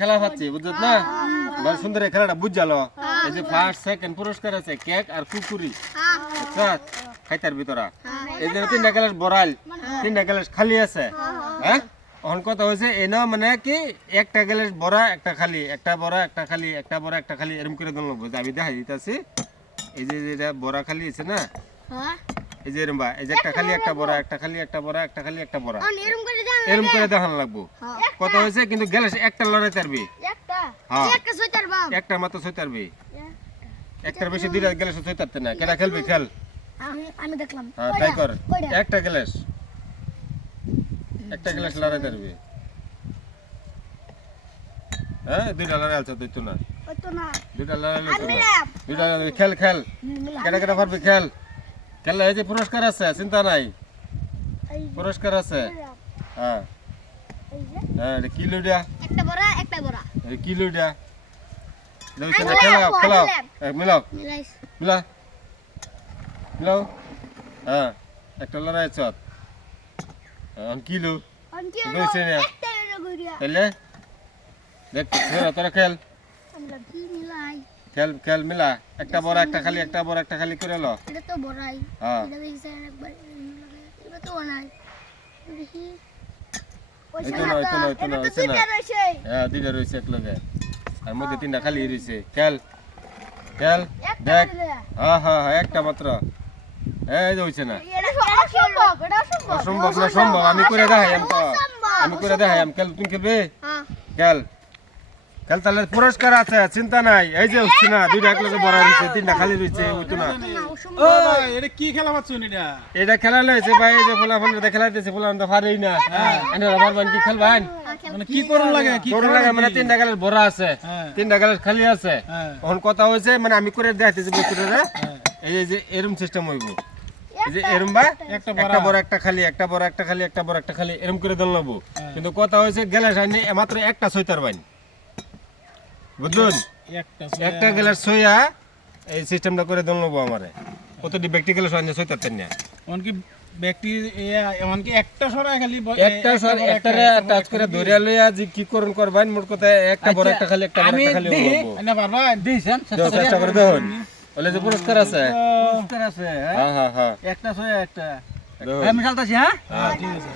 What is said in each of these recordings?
খেলা পাচ্ছি বুঝছত না? ভাই, সুন্দর খেলাটা বুঝালো এই যে ফার্স্ট সেকেন্ড পুরস্কার আছে কেক আর কুকুরি তিনটা গ্লাস বড়াইল তিনটা গ্লাস খালি আছে হ্যাঁ? এখন কথা হয়েছে এনে মানে কি, একটা গ্লাস বড়া, একটা খালি, একটা বড়া, একটা খালি, একটা বড়া, একটা খালি এরকম করে দল আমি দেখাই দিতেছি। এই যে, বড়া খালি আছে না এই যে এরম বা এই যে একটা খালি একটা বড়া একটা খালি একটা বড়া একটা খালি একটা বড়া। এরম করে দেখানো লাগবো। কথা হয়েছে? কিন্তু গ্যালাস একটা লড়াই তারবি। একটা। হ্যাঁ। একটা মাত্র ছয় তারবি। একটার বেশি দুইটা গ্যালাস ছয় তারতে না। কেটা খেলবি? খেল। আমি দেখলাম। হ্যাঁ তাই কর। একটা গ্যালাস একটা গ্যালাস লড়াই তারবি। হ্যাঁ দুইটা লড়াই আছে তুই তো না। দুইটা লড়াই দুইটা খেল খেল। কেটা কেটা পারবি? খেল। খেললে এই যে পুরস্কার আছে চিন্তা নাই? পুরস্কার আছে? হ্যাঁ। হ্যাঁ এটা কি লইডা? একটা বড়া একটা বড়া। এটা কি লইডা? লইছে না আমি খেলাও খেলাও। মিলাও। মিলা। মিলাও। হ্যাঁ একটা লড়াই চত এখন কি লো? অন্টি লইছে না। একটা এর গুড়িয়া তাইলে? দেখ তোরা তোরা খেল। আমরা কি মিলাই? খেল খেল মিলা একটা বড় একটা খালি একটা বড় একটা খালি করে লো। এটা তো বড়াই। হ্যাঁ। এটা দেখি স্যার একবার এটা তো বানাই দেখি। একটা মাত্র। অসম্ভব না সম্ভব আমি করে দেখাই আমি করে দেখাই আমি খেল তুমি খেলবে? হ্যাঁ। খেল। খেল তাহলে পুরস্কার আছে চিন্তা নাই। এই যে হচ্ছে না দুইটা এক লগে বড় রয়েছে তিনটা খালি রয়েছে না। এটা কি খেলা পাচ্ছ এটা এটা খেলা লইছে ভাই এই যে ফুলা ফুলা খেলাইতেছে ফুলা তো পারেই না। আনে বারবার কি খেলবান মানে কি করুন লাগে কি তোর লাগে মানে তিনটা আছে হ্যাঁ। তিনটা খালি আছে। হ্যাঁ। এখন কথা হয়েছে মানে আমি করে দেখাইতেছি বস্তুটা এই যে- এরম সিস্টেম হইব। এই যে এরম বা? একটা বড়। একটা খালি একটা বড় একটা খালি একটা বড় একটা খালি এরম করে দল নেব। কিন্তু কথা হয়েছে আইনি মাত্র একটা ছয়তার বাইন। বুঝলেন? একটা একটা গ্যালাস ছয়া এই সিস্টেমটা করে দল নেব আমারে। কতটি ব্যক্তি গ্যালাস আইনি ছয়তার তেন এমনকি ব্যক্তি এমনকি একটা সরাই খালি একটা সর বড় একটারে টাচ করে ধরিয়া লইয়া যে কি করুন করবেন মোট কথা একটা বড় একটা খালি একটা বড় আমি একটা খালি আইনা পারবা দিয়েছেন চেষ্টা করে দেখুন। বলে যে পুরস্কার আছে। পুরস্কার আছে হ্যাঁ? হ্যাঁ? হ্যাঁ হ্যাঁ একটা ছয় একটা। আমি চালতাছি হ্যাঁ। হ্যাঁ ঠিক আছে।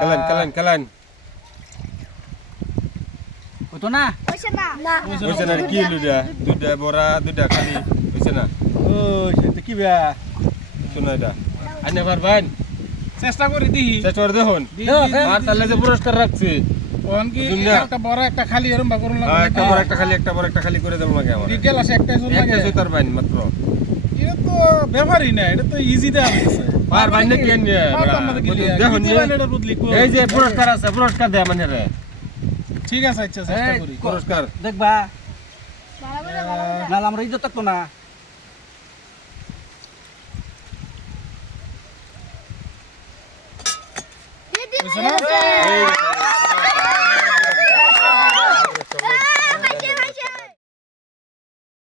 খেলেন খেলেন খেলেন। হতো না হইছে না না না কি দুইটা দুইটা বড়া দুইটা খালি বুঝছে না ও সেটা কি বিয়া শোনো এটা আনে পারবেন চেষ্টা করি দিহি চেষ্টা করে দেখুন আর তাহলে যে পুরস্কার রাখছি। একটা বড় একটা খালি এরম বা করুন লাগে একটা বড় একটা খালি একটা বড় একটা খালি করে দেবো লাগে আমার বিকেল আসে একটা চুল লাগে একটা সুতার বাইন মাত্র এটা তো ব্যাপারই না এটা তো ইজিতে আছে পার বাইন না কেন দেখুন এই যে পুরস্কার আছে পুরস্কার দেয় মানে রে ঠিক আছে আচ্ছা চেষ্টা করি। পুরস্কার। দেখবা। নাহলে আমরা ইজ্জত থাকতো না। দিদি বুঝছ না?